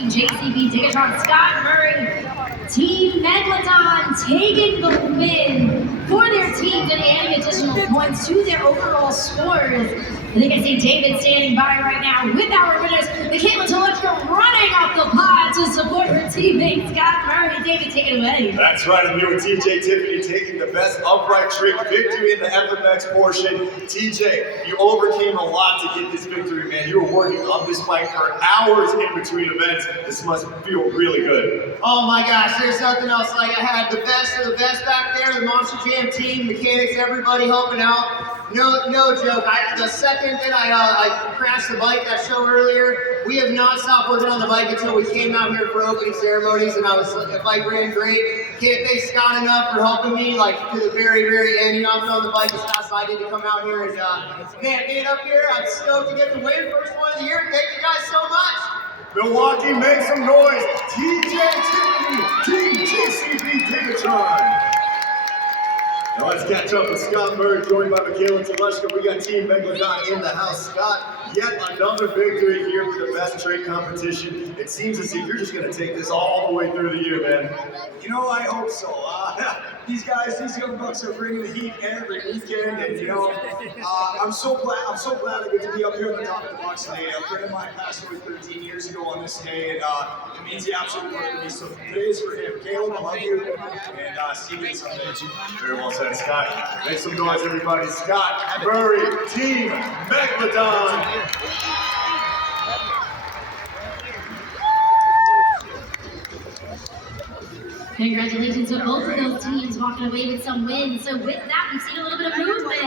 Team JCB Ticketron, Scott Murray. Team Megalodon taking the win for their teams and adding additional points to their overall scores. I think I see David standing by right now with our winners. Michaela Telechka running up the pod to support her teammate Scott Murray. David, take it away. That's right, I'm here with TJ Tiffany taking the best upright trick victory in the FMX portion. TJ, you overcame a lot to get this victory, man. You were working on this bike for hours in between events. This must feel really good. Oh my gosh, there's nothing else like I had the best of the best back there, the Monster Jam team, mechanics, everybody helping out. No joke. The second that I crashed the bike that show earlier, we have not stopped working on the bike until we came out here for opening ceremonies, and the bike ran great. Can't thank Scott enough for helping me to the very end. He knocked on the bike as fast as I did to come out here, and man, being up here, I'm stoked to get the win, first one of the year. Thank you guys so much. Milwaukee, make some noise. TJ Tiffany, Team JCB Ticketron. Now let's catch up with Scott Murray, joined by Michaela Telechka. We got Team Megalodon in the house. Scott, yet another victory here for the best trade competition. It seems as if you're just going to take this all the way through the year, man. You know, I hope so. These young bucks are bringing the heat every weekend, and I'm so glad I get to be up here on the top of the box today. A friend of mine passed away 13 years ago on this day, and it means the absolute world to me. So today is for him. Caleb, I love you, and see you someday. Very well said, Scott. Make some noise, everybody. Scott Murray, Team Megalodon. Congratulations to both of those teams walking away with some wins. So with that, we've seen a little bit of movement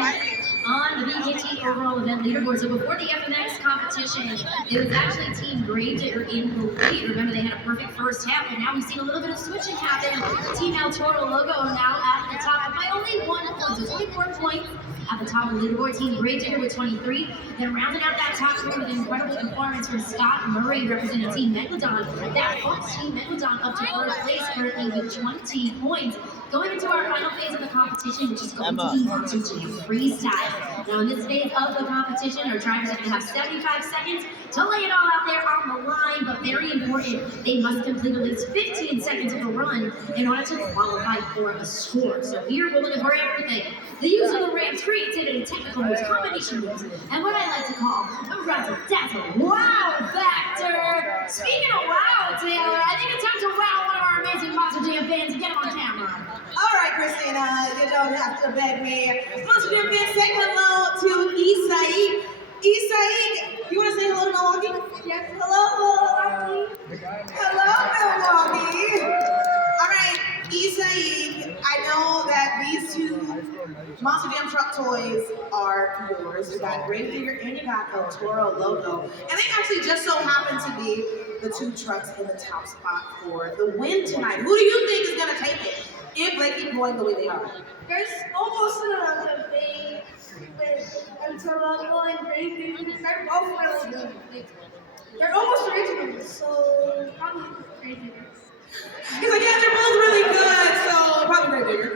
on the BKT overall event leaderboard. So before the FMX competition, it was actually Team Gravedigger in the lead. Remember, they had a perfect first half, and now we've seen a little bit of switching happen. Team El Toro logo now at the top by only 1 point, so 24 points at the top of the leaderboard. Team Gravedigger with 23. Then rounding out that top group with an incredible performance from Scott Murray representing Team Megalodon. That puts Team Megalodon up to third place currently with 20 points. Going into our final phase of the competition, which is going to be Monster Jam Freestyle. Now in this phase of the competition, our drivers are going to have 75 seconds to lay it all out there on the line, but very important, they must complete at least 15 seconds of the run in order to qualify for a score. So here we're looking for everything. The use of the ramps, creativity, technical moves, combination moves, and what I like to call the razzle dazzle wow factor. Speaking of wow, Taylor, I think it's time to wow one of our amazing Monster Jam fans and get him on camera. All right, Christina, you don't have to beg me. Monster Jam fans, say hello to Isai. Isai, you want to say hello to Milwaukee? Yes, hello, Milwaukee. Hello, Milwaukee. All right, Isai, I know that these two Monster Jam truck toys are yours. You got Gravedigger and you got El Toro logo. And they actually just so happen to be the two trucks in the top spot for the win tonight. Who do you think is going to take it if they keep going the way they are? There's almost a debate with El Toro and Gravedigger. They're both really good. They're almost original, so probably Gravedigger. He's like, yeah, they're both really good, so probably Gravedigger.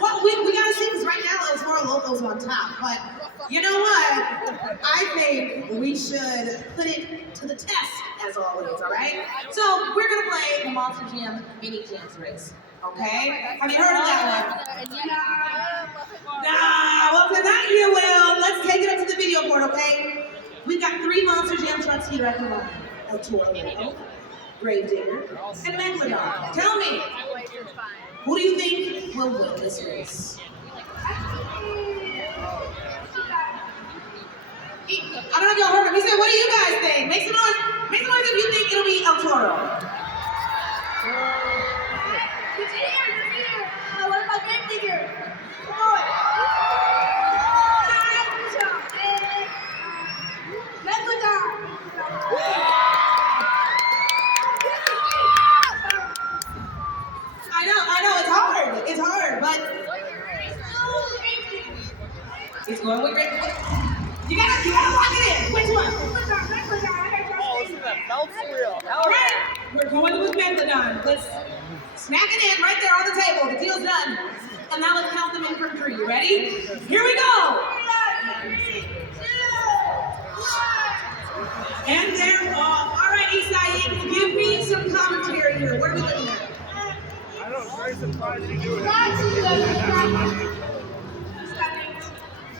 Well, we gotta see, because right now El Toro logo's on top, but you know what? I think we should put it to the test, as always, all right? So we're gonna play the Monster Jam Mini Jams race, okay? Have you heard of that one? Nah, well, tonight you will. Let's take it up to the video board, okay? We've got 3 Monster Jam trucks here at the line. El Toro logo, Gravedigger, and Megalodon. Tell me, who do you think will win this race? I don't know if y'all heard him. He said, what do you guys think? Make some noise. Make some noise if you think it'll be El Toro. What about Gravedigger? Come on. Megalodon. I know, it's hard, but it's going with great. You gotta lock it in. Which one? Oh, listen to that bounce wheel. All right, we're going with Megalodon. Let's smack it in right there on the table. The deal's done. And now let's count them in from 3. You ready? Here we go. And they're off. All right, Isai, give me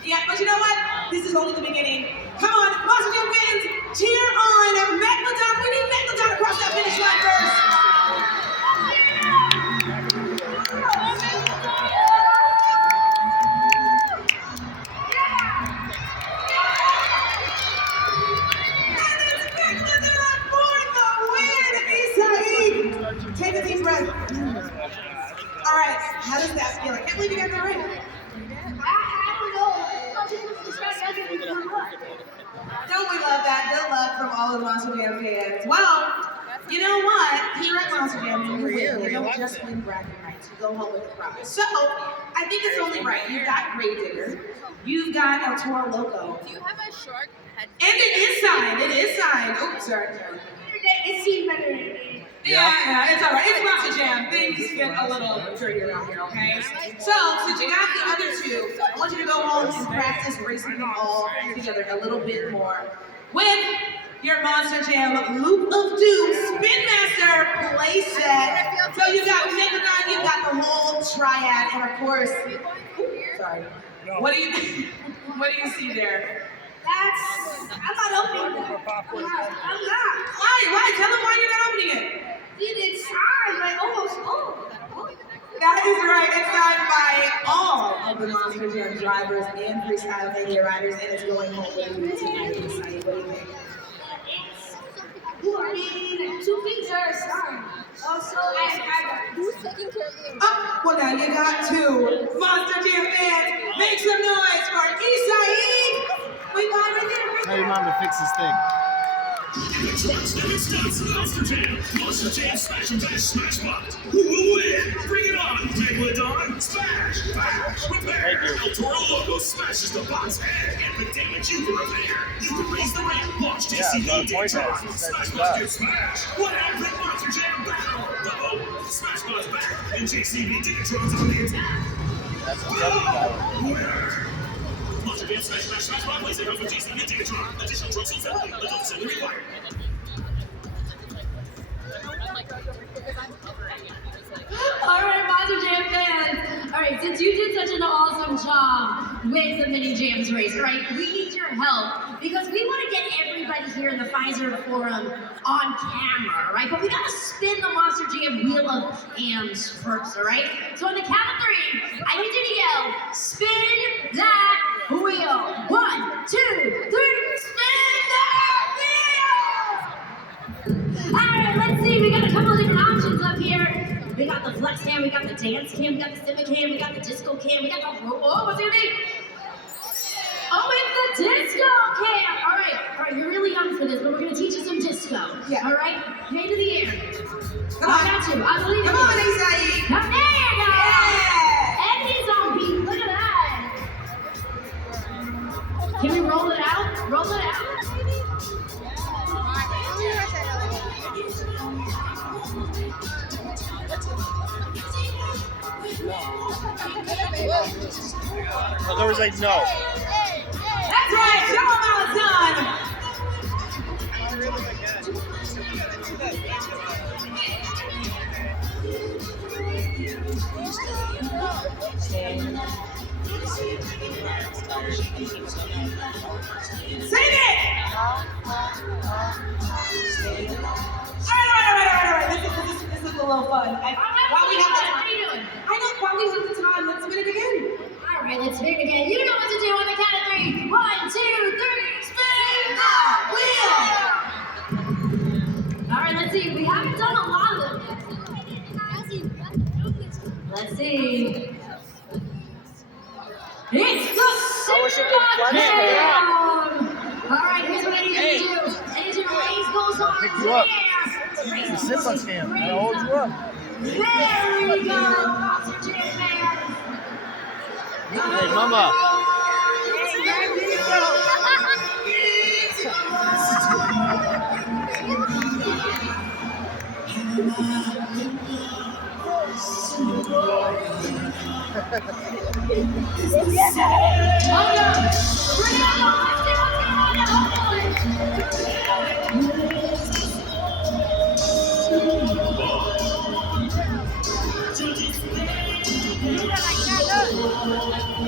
Yeah, but you know what? This is only the beginning. Come on, Monster Jam fans, cheer on Megalodon. We need Megalodon across that finish line first. And it's Megalodon for the win, Isai. Take a deep breath. All right, how does that feel? I can't believe you got that right. Don't we love that? Good luck from all of the Monster Jam fans. Well, you know what? Here at Monster Jam, when you win, you don't just win bragging rights. You go home with the prize. So, I think it's only right. You've got Gravedigger. You've got El Toro Loco. Do you have a short head? And it is signed. It is signed. Oops, sorry. It seems better than me. Yeah, it's all right. It's Monster Jam. Things get a little dirty around here, okay? So, since you got the other two, I want you to go home and practice racing them all together a little bit more with your Monster Jam Loop of Doom Spin Master play set. So you got Megalodon, you got the whole triad, and of course, sorry. What do you see there? I'm not opening that. I'm not. Why? Tell them why you're not opening it. Dude, it's signed, like almost all. That is right. It's signed by all of the Monster Jam drivers and Freestyle Mania riders, and it's going home with you tonight. What do you think? I mean, two things are signed. Also, Who's taking care of the Oh, well now you got two. Monster Jam fans, make some noise for Isai. We got right there. Tell your mom to fix this thing. Monster Jam! Monster Jam Smash and Bash Smash Bot! Who will win? Bring it on! Megalodon! Smash! Bash! Repair! El Toro Loco smashes the box and the damage you can repair! You can raise the rank! Launch JCB Daytron! Smash Bot can smash! What happened? Monster Jam battle! Uh-oh! Smash Bot's back! And JCB Daytron's on the attack! That's what's up. Winner! Monster Jam Smash Bot plays it comes with JCB Daytron! Additional drugs and family! Adult assembly required! All right, Monster Jam fans. All right, since you did such an awesome job with the Mini Jams race, right? We need your help because we want to get everybody here in the Pfizer Forum on camera, right? But we got to spin the Monster Jam Wheel of Hams first, all right? So on the count of three, I need you to yell, "Spin that wheel!" 1, 2, 3, spin that wheel! All right, let's see. We got a couple of different options up here. We got the flex cam, we got the dance cam, we got the civic cam, we got the disco cam, we got the what's it gonna be? Oh, it's the disco cam. All right, you're really young for this, but we're gonna teach you some disco. Yeah. All right, hand to the air. Come I on. got you. I believe in Come you. on, Isai. Now, there you go. Yeah. And he's on beat. Look at that. Can we roll it out? Roll it out. So there was like no. That's right. Show them how it's done. Sing it! All right. This is a little fun. While we have the What are you doing? while we have the time, let's spin it again. All right, let's hear it again. You know what to do on the count of three. 1, 2, 3, spin the wheel. All right, let's see. We haven't done a lot of them. Let's see. It's the I wish I Cinema could flex it Cam. All right, here's what I need you to do. I need you to raise those arms Pick in you the up. air. Raise The those Simba arms. cam. Raise I'll hold them. you up. There we go, Monster Jam fans. Hey, mama.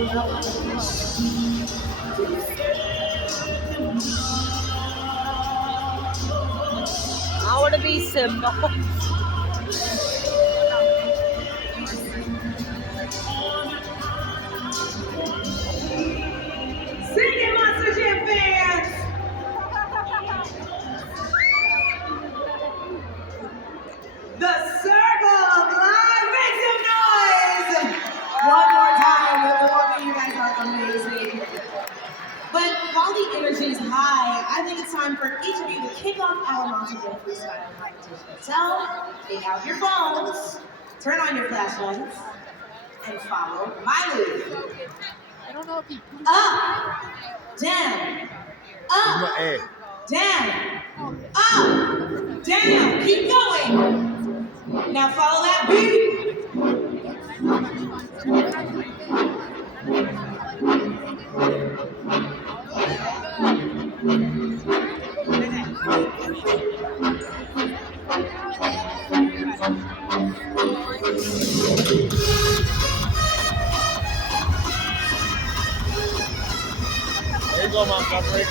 I want to be Simba. Sing it, Monster Jam fans! The Circle of Life, make some noise! One more time, Milwaukee, you guys are amazing. But while the energy is high, I think it's time for each of you to kick off our Monster Jam freestyle competition. So, take out your phones, turn on your flashlights, and follow my lead. I don't know if he Up, down, up, Hey. down, up, down. Keep going. Now follow that beat. There you go, Montgomery.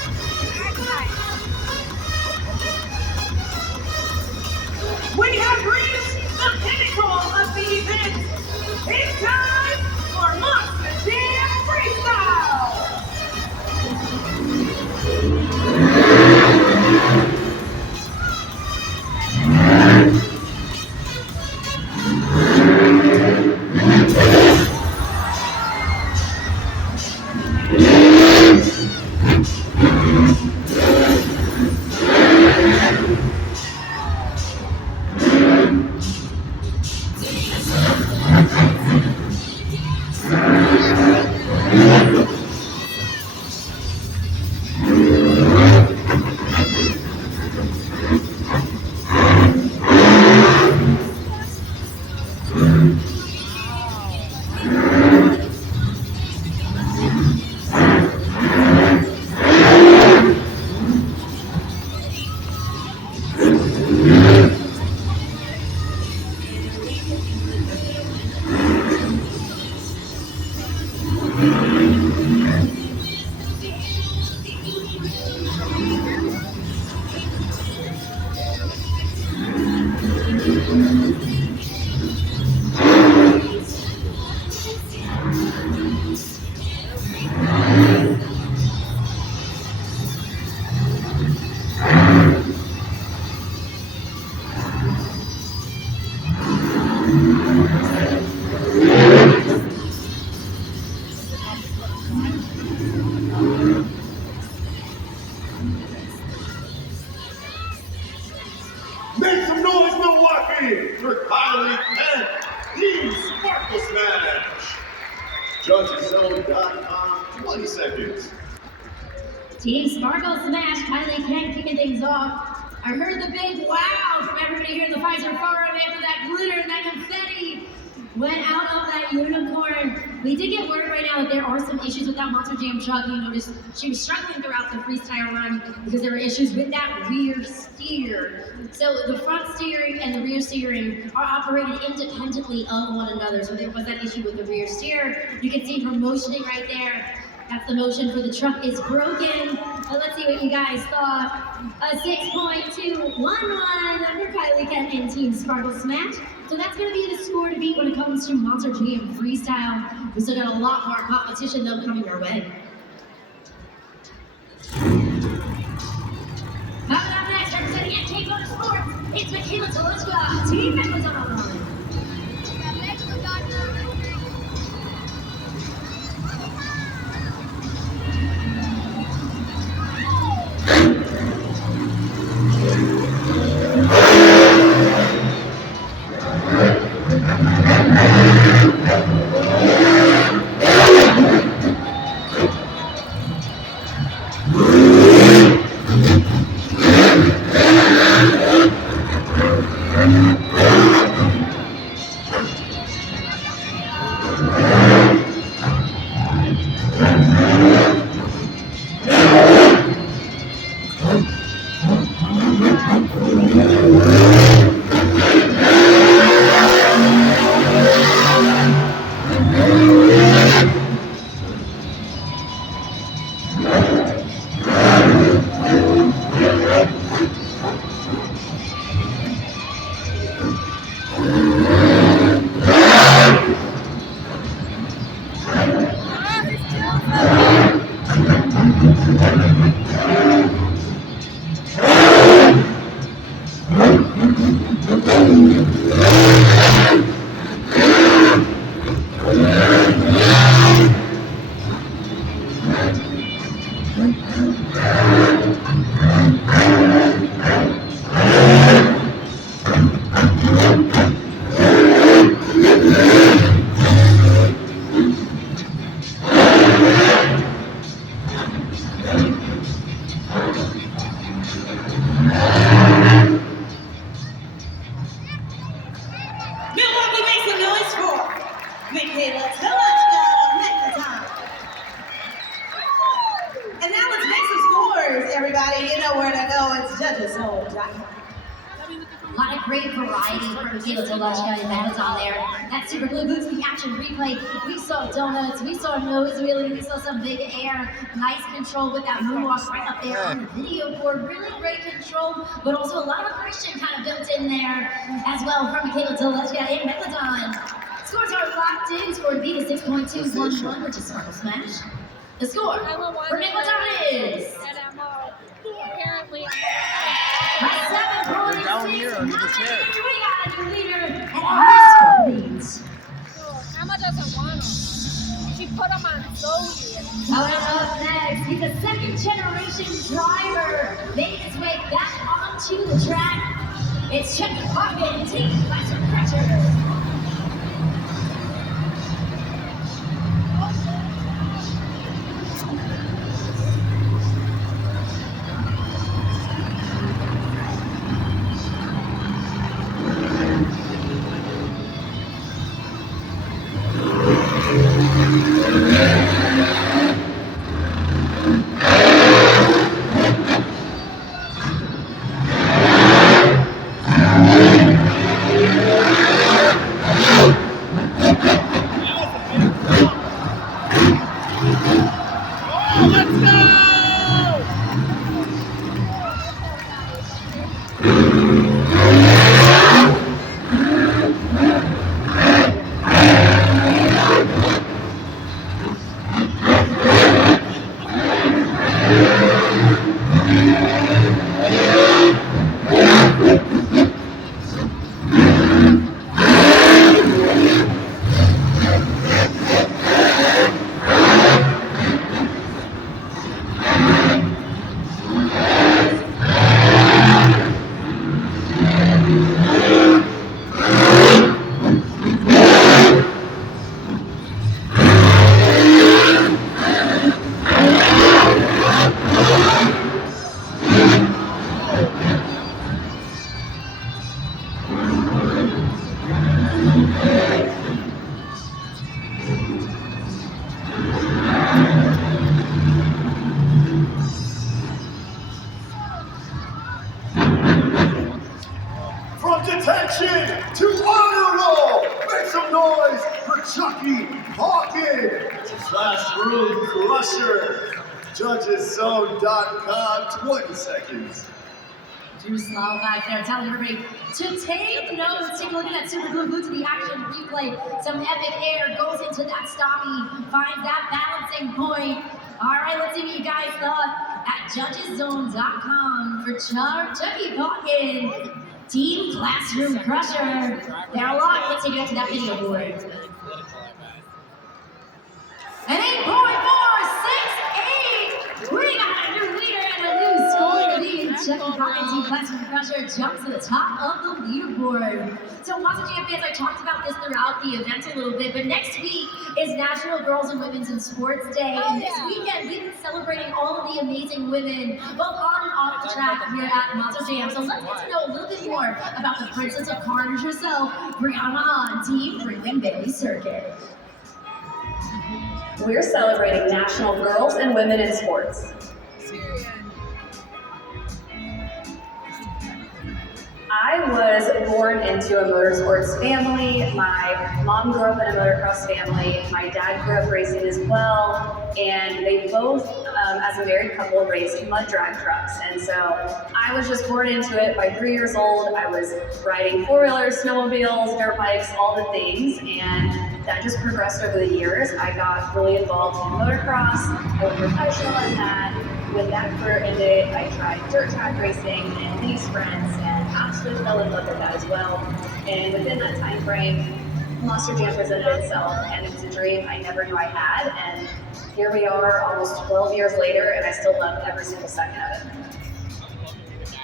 We have reached the pinnacle of the event. It's time for Monster Jam Freestyle. Make some noise, Milwaukee, for Kylie Penn, Team Sparkle Smash. JudgesZone.com, 20 seconds. Team Sparkle Smash, Kylie Kent kicking things off. I heard the big wow from everybody here in the Pfizer Forum after that glitter and that confetti went out of that unicorn. We did get word right now that there are some issues with that Monster Jam truck. You noticed she was struggling throughout the freestyle run because there were issues with that rear steer. So the front steering and the rear steering are operated independently of one another. So there was that issue with the rear steer. You can see her motioning right there. That's the motion for the truck is broken. But let's see what you guys thought. A 6.211 for Kylie Kent and Team Sparkle Smash. So that's going to be the score to beat when it comes to Monster Jam Freestyle. We still got a lot more competition though coming our way. Coming up next, representing NK Motorsports, it's Michaela Teleshka, Team Megalodon. Milwaukee, make some noise for Michaela Telechka Mekatan. And now let's make some scores, everybody. You know where to go. It's judgeszone.com. A lot of great variety for Michaela Telechka and Mekatan there. That Super Glue Boots, the action replay. We saw donuts, we saw nose wheeling, we saw some big air. Nice control with that moonwalk right up there on the video board. Really great control, but also a lot of aggression kind of built in there as well from Michaela Telechka and Mekatan. Scores are locked in. Score B to 6.211, which is Sparkle Smash. The score for Mekatan is Apparently, Down here under the chair. We got a new leader and high school leads. Emma doesn't want them. She put them on Zoe. Coming up next, he's a second generation driver, making his way back onto the track. It's Chucky Hawkins, Team Classic Crusher. From detention to honor roll, make some noise for Chucky Hawkins. Classroom Crusher. Judgeszone.com, 20 seconds. Drew Slow back there telling everybody to take notes. Take a look at that Super Glue Boots in the action replay. Some epic air goes into that stoppie, finds that balancing point. All right, let's see what you guys thought at Judgeszone.com for Chucky Hawkins. Team Classroom Crusher. They're a lot. Let's take it up to that video board. An 8.468. We got a new leader and a new score lead. Chucky Hawkins, Team Classroom Crusher jumps to the top of the leaderboard. So, Monster Jam fans, I talked about this throughout the event a little bit, but next week is National Girls and Women's in Sports Day. And this weekend, we've been celebrating all of the amazing women, both on and off the track here at Monster Jam. So let's get to know a little bit more about the Princess of Carnage herself, Brianna on Team Freeman Bay Circuit. We're celebrating National Girls and Women in Sports. I was born into a motorsports family. My mom grew up in a motocross family. My dad grew up racing as well. And they both, as a married couple, raced mud drag trucks. And so I was just born into it. By 3 years old, I was riding four-wheelers, snowmobiles, dirt bikes, all the things. And that just progressed over the years. I got really involved in motocross. I went professional in that. When that career ended, I tried dirt track racing and mini sprints and absolutely fell in love with that as well. And within that time frame, Monster Jam presented itself, and it was a dream I never knew I had. And here we are, almost 12 years later, and I still love every single second of it.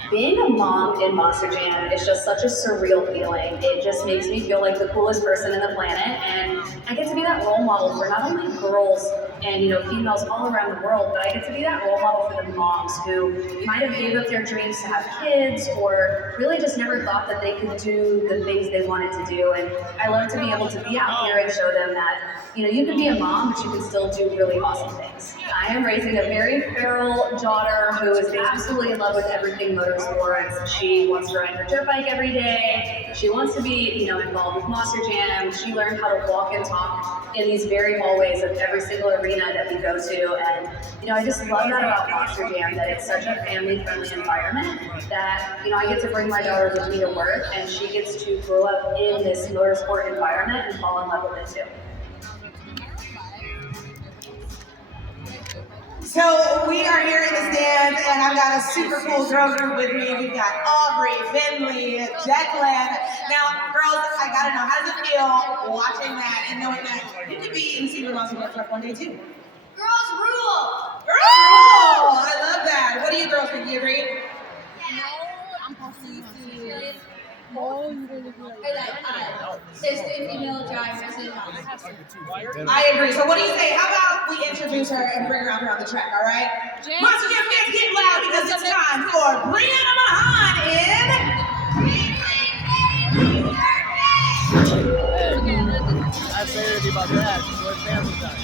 Being a mom in Monster Jam is just such a surreal feeling. It just makes me feel like the coolest person in the planet, and I get to be that role model for not only girls and females all around the world, but I get to be that role model for the moms who might have gave up their dreams to have kids, or really just never thought that they could do the things they wanted to do. And I love to be able to be out here and show them that you can be a mom, but you can still do really awesome things. I am raising a very feral daughter who is absolutely in love with everything motorsports. She wants to ride her dirt bike every day. She wants to be, involved with Monster Jam. She learned how to walk and talk in these very hallways of every single arena that we go to. And, I just love that about Monster Jam, that it's such a family-friendly environment that, I get to bring my daughter with me to work, and she gets to grow up in this motorsport environment and fall in love with it too. So we are here in the stands, and I've got a super cool girl group with me. We've got Aubrey, Finley, Declan. Now, girls, I gotta know, how does it feel watching that and knowing that you could be in the Secret Monster Jam truck one day too? Girls rule! Girls rule! I love that. What do you girls think? You agree? No, I'm possibly there's the female drivers. I agree. So what do you say? How about we introduce her and bring her out here on the track, all right? Monster Jam fans, get loud because it's time for Brianna Mahan in... I say anything about that. So it's family time.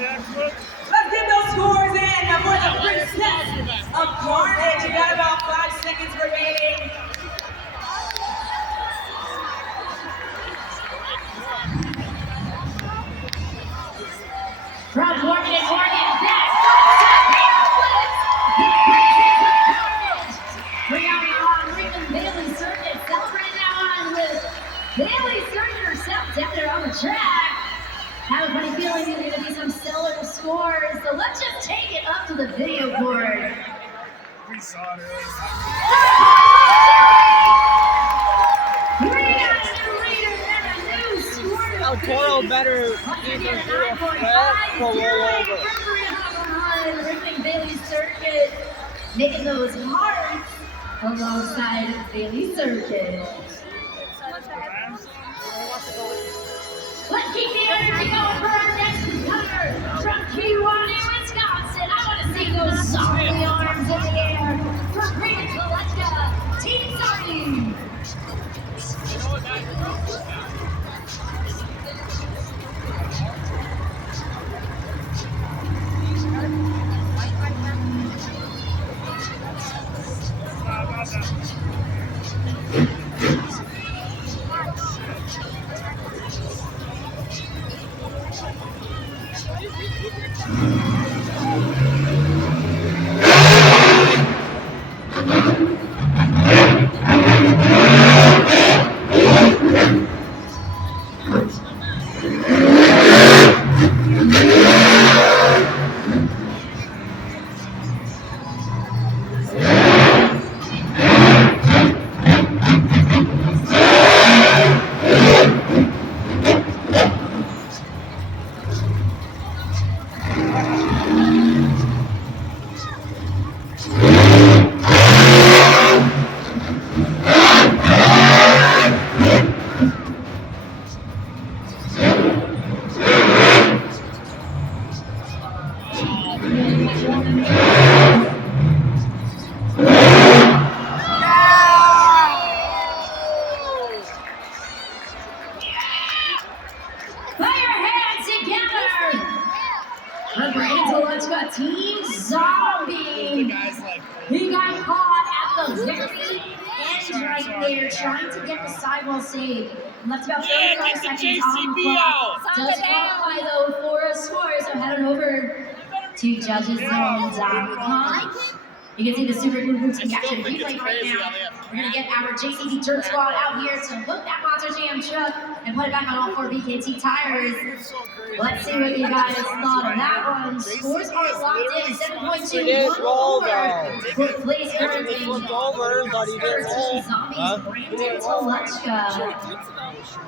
Let's get those scores in for the Princess of Carnage. You got about 5 seconds remaining. From Morgan and Morgan, that's Bring out on Rhythm Bailey Circuit. Celebrating now on with Bailey Circuit herself down there on the track. Have a funny feeling there's going to be some stellar scores, so let's just take it up to the video board. We saw it earlier. We got a new leader and a new scorer. El Toro better either do a flat or roll over. Rhythm Bailey Circuit, making those hearts alongside Bailey Circuit. Let's keep the energy going for our next comer from Kewaunee, Wisconsin. I want to see those softly arms in the air from Rita Kolechka, Team Saki. Thank you. Put your hands together for Brandon Toluchka, Team Zombie. He got caught at the very end right there, trying to get the sidewall save. Left about 35 seconds on the clock. Does qualify though for a score, so head on over to judgeszone.com. You can see the Super Blue Blue Team Capture replay right now. We're gonna get our JCB Dirt Squad out here to hook that Monster Jam truck and put it back on all 4 BKT tires. Let's see what you guys thought of that one. Scores are locked in, 7.2, 1 over. Fourth place currently. Team Zombies, Brandon Toluchka.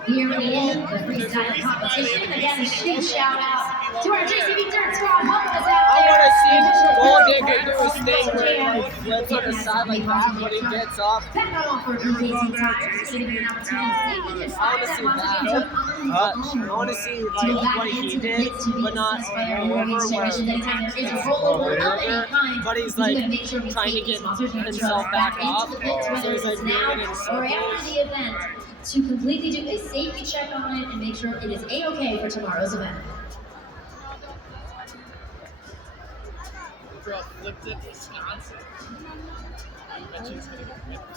Here in the freestyle competition. Again, a big shout out to our JCB Dirt Squad helping us out there. I want to see Gold Digger do his thing where he flips on the side like that when he gets off. Back on off for BKT tires. Gonna give you an opportunity to see if you can fire that Monster Jam truck on I its own. want to see To go like back what he into the did, pits to be but not assessed by our over warnings technicians where anytime there is a rollover of any kind. but he's He's gonna like make sure we trying to take get this Monster Jam himself truck back into up. the pits, So whether he's like it's now moving in or circles. after the event, to completely do a safety check on it and make sure it is A-okay for tomorrow's event. Girl flipped it, Wisconsin. It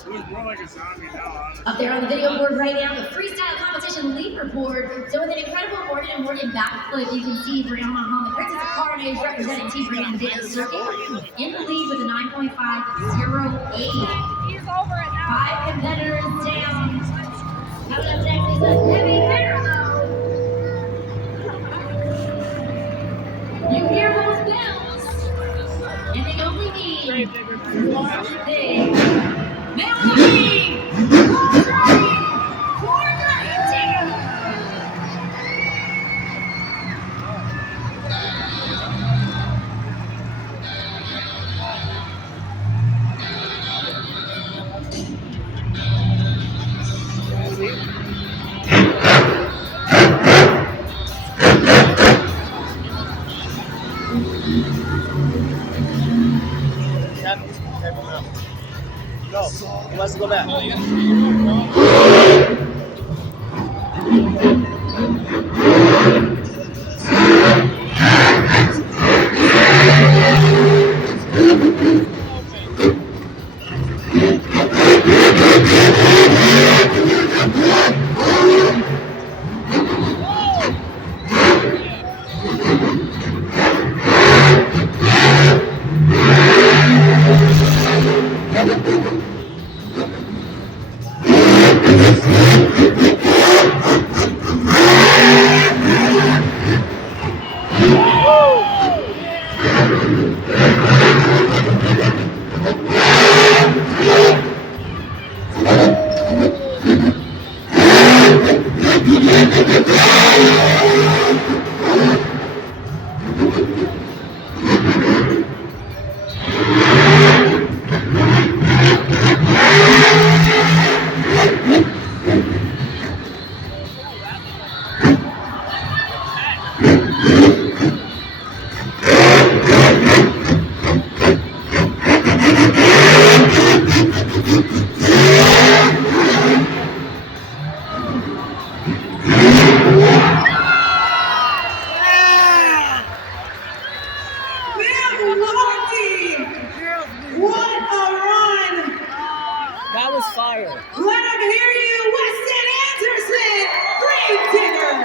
was more like a zombie now, honestly. Up there on the video board right now, the freestyle competition leaderboard. So with an incredible Morgan and Morgan backflip, you can see Brianna Holland, Princess of Carnage representing Team Brandon Davis Circuit in the lead with a 9.508. He's over it now. 5 competitors down. Coming up next is a heavy hitter though. You hear those bells, and they only mean one thing. They only mean Go. Let's go back. That was fire. Let them hear you, Weston Anderson, Grave Digger.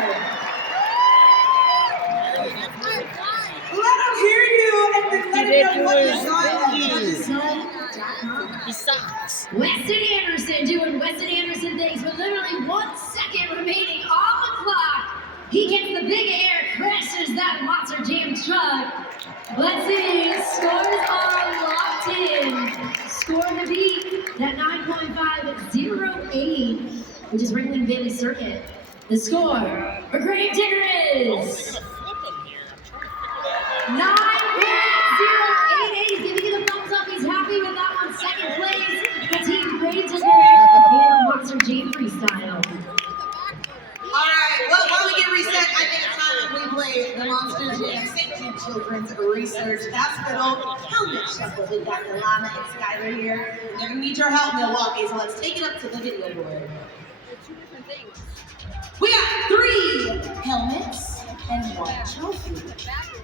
Let them hear you and then let He them did know what do you his saw at thingy. judgeszone.com. He sucks. Weston Anderson doing Weston Anderson things with literally 1 second remaining on the clock. He gets the big air, crashes that Monster Jam truck. Let's see, scores are locked in. Score to beat that 9.508, which is Ringling Bailey Circuit. The score for Grave Digger is 9.088. He's giving you the thumbs up. He's happy with that one. Second place, the Team Grave Digger in Monster Jam Freestyle. Alright, well, while we get reset, I think it's time that we play the Monster Jam St. Jude Children's Research Basketball. Hospital helmet shuffle. We've got Milana and Skylar here. They're gonna need your help, Milwaukee, so let's take it up to the video board. We got 3 helmets and 1 trophy.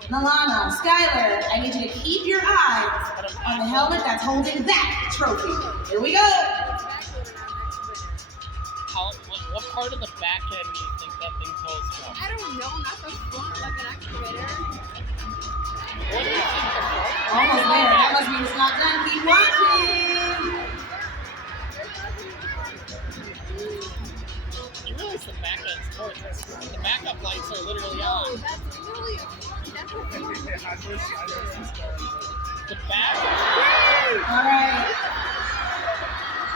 Milana, Skylar, I need you to keep your eye on the helmet that's holding that trophy. Here we go. What part of the back end do you think that thing goes from? I don't know, not the front, like an excavator. What do you think the front? Almost there. That must mean it's not done. Keep watching. You realize the back end's more interesting. The backup lights are literally No, on. that's literally The back. All right.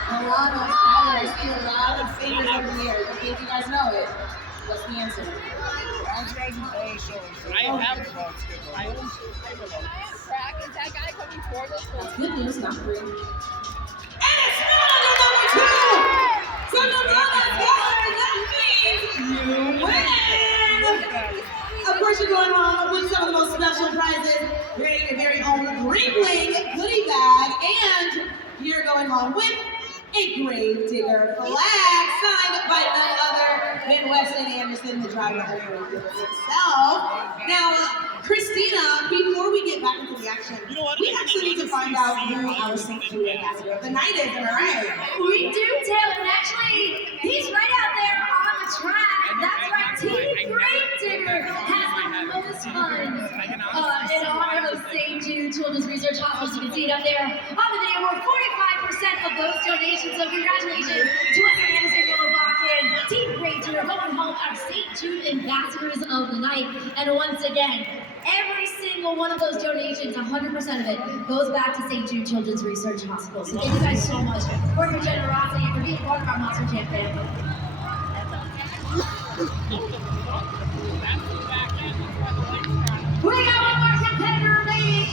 Milana, Skylar, I see a lot of fingers over the air. Okay, if you guys know it, what's the answer? I have crack. Is that guy coming toward us? That's good news, not free. And it's not under number 2! So Milana, Skylar, that means you win! Of course, you're going home with some of the most special prizes. You're getting your very own Ringling goodie bag, and you're going home with a Grave Digger flag signed by none other than Weston Anderson, the driver of Grave Digger himself. Now, Christina, before we get back into the action, we actually need to find out who our St. Jude ambassador of the night is, am I right? We do, Taylor, and actually, he's right out there on the track. That's right, Team Grave Digger has the most funds in honor of St. Jude Children's Research Hospital. You can see it up there on the video board. 45% of those donations, so congratulations to us and Anderson, Milwaukee, Team Grave Digger going home our St. Jude ambassadors of the night. And once again, every single one of those donations, 100% of it, goes back to St. Jude Children's Research Hospital. So thank you guys so much for your generosity and for being part of our Monster Jam family. We got one more competitor remaining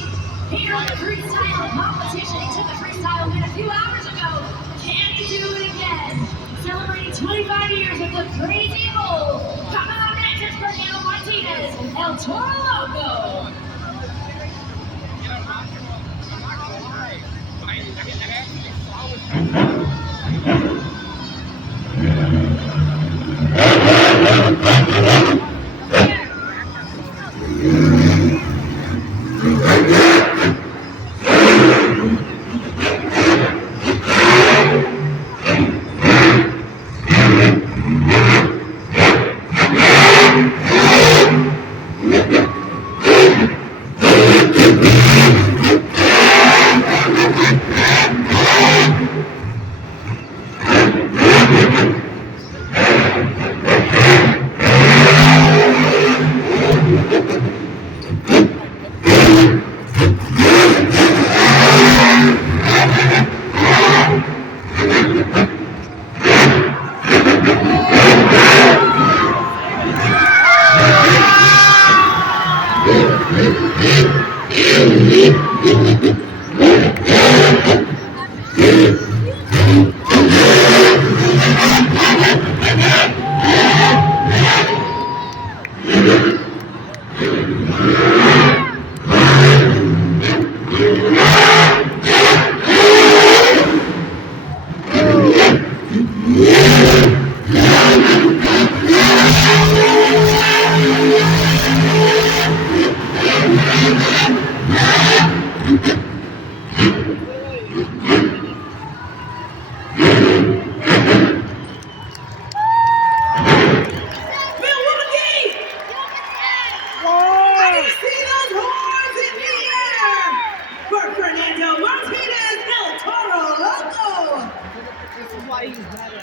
here on the freestyle competition. He took a freestyle win a few hours ago. Can he do it again? Celebrating 25 years with the Crazy Bull. Coming up next is Fernando Martinez, El Toro Loco.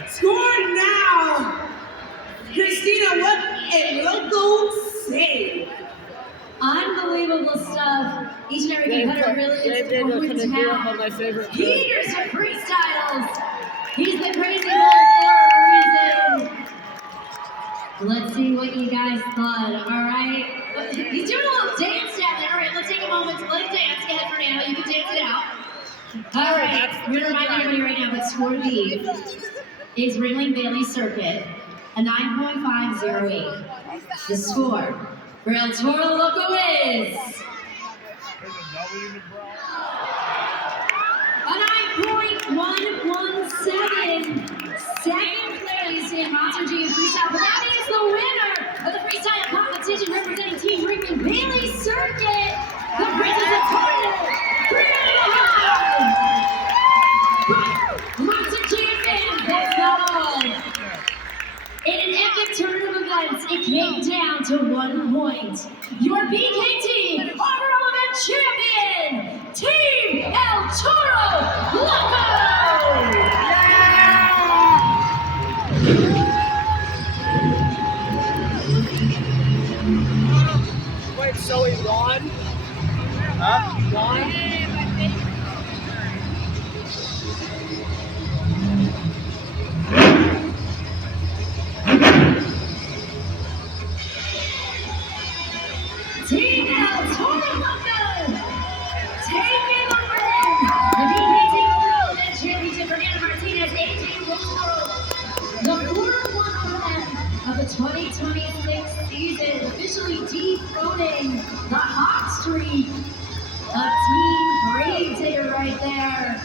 Score now! Christina, what a local save! Unbelievable stuff. Each and every competitor really is the town. my favorite. Peters for freestyles. He's the crazy bull for a reason. Let's see what you guys thought. All right. He's doing a little dance down there. All right, let's take a moment to let him dance. Go ahead, Fernando. You can dance it out. All right. We're going to remind everybody right now that score B is Ringling Bailey Circuit, a 9.508. The score for El Toro Loco is A 9.117. Second place in Monster Jam Freestyle, but that is the winner of the freestyle competition representing Team Brinkman, Bailey Circuit, the Princess of Tournament, Monster Jam fans, that's not all. In an epic turn of events, it came down to 1 point. Your BK team, overall event champion, Team El Toro Loco! Wait, so he won? Huh? He won? Team El Toro Loco taking the win. The BKT Overall Event Championship for Anna Martinez, AJ Roseboro. The 4-1 event of the 2026 season, officially dethroning the hot streak of Team Brave Digger right there.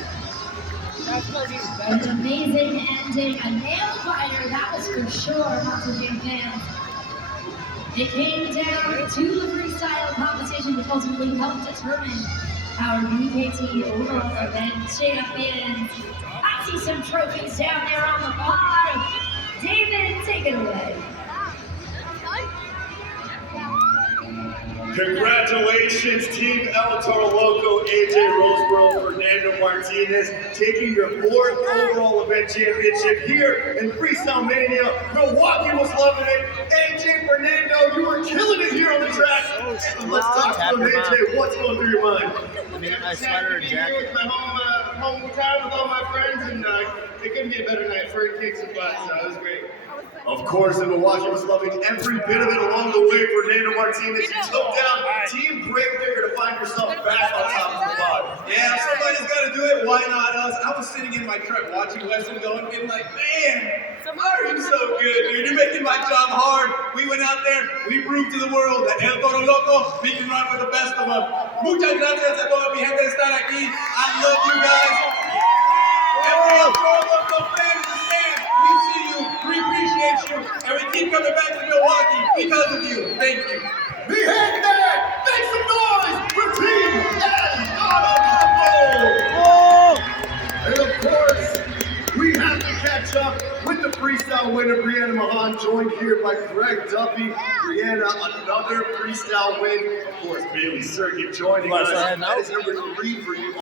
An amazing ending, a nail biter, that was for sure, Monster Jam fans. It came down to the freestyle competition, which ultimately helped determine our BKT overall event champions. I see some trophies down there on the pod. David, take it away. Congratulations, Team El Toro Loco, AJ Roseboro, Fernando Martinez, taking your 4th overall event championship here in Freestyle Mania. Milwaukee was loving it. AJ, Fernando, you were killing it here on the track. And let's talk to them, AJ. What's going through your mind? Nice sweater and jacket. It was my hometown with all my friends, and it couldn't be a better night. Fern kicked some butt, so it was great. Of course, and Milwaukee was loving every bit of it along the way. Fernando Martinez, you took down Team Brave Digger to find yourself back on top of the pod. Yeah, somebody's got to do it. Why not us? I was sitting in my truck watching Weston go and being like, man, you're so good, dude. You're making my job hard. We went out there. We proved to the world that El Toro Loco, we can run with the best of them. Muchas gracias a toda mi gente de estar aquí. I love you guys. Every El Toro Loco fan in the stand, we see you, we appreciate you, and we keep coming back to Milwaukee because of you. Thank you. Be happy there! Make some noise for Team El Toro! And of course, we have to catch up with the freestyle winner, Brianna Mahan, joined here by Greg Duffy. Brianna, another freestyle win. Of course, Bailey Circuit joining us. That is number 3 for you.